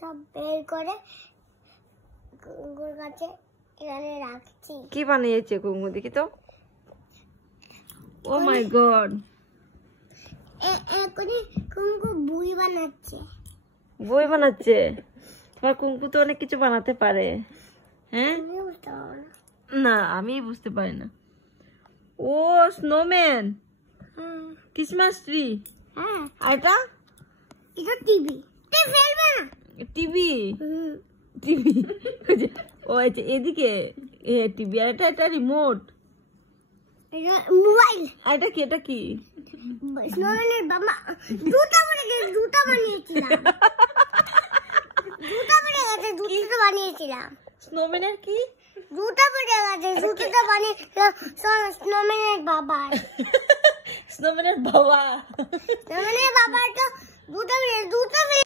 সব বের করে কুঙ্কুর কাছে এখানে রাখছি। কি বানিয়েছে কুঙ্কু দেখি তো? ও মাই গড, এখনই কুঙ্কু বই বানাচ্ছে। বই বানাচ্ছে? তোমার কুঙ্কু তো অনেক কিছু বানাতে পারে। হ্যাঁ, না আমি বুঝতে পারি না। ও স্নোম্যান, ক্রিসমাস ট্রি। হ্যাঁ, আর এটা এটা টিভি। ফেলবে না। TV, TV. ও আচ্ছা, এদিকে টিভি, আর এটা রিমোট। এটা মোবাইল। আর এটা কি? এটা কি? স্নোম্যানের বাবা জুতা পরে গেছে, জুতা বানিয়েছিলাম। জুতা পরে গেছে, জুতা বানিয়েছিলাম। স্নোম্যানের কি? জুতা পরে গেছে, জুতাটা বানিয়ে স্নোম্যানের বাবা। স্নোম্যানের বাবা। স্নোম্যানের বাবা তো জুতা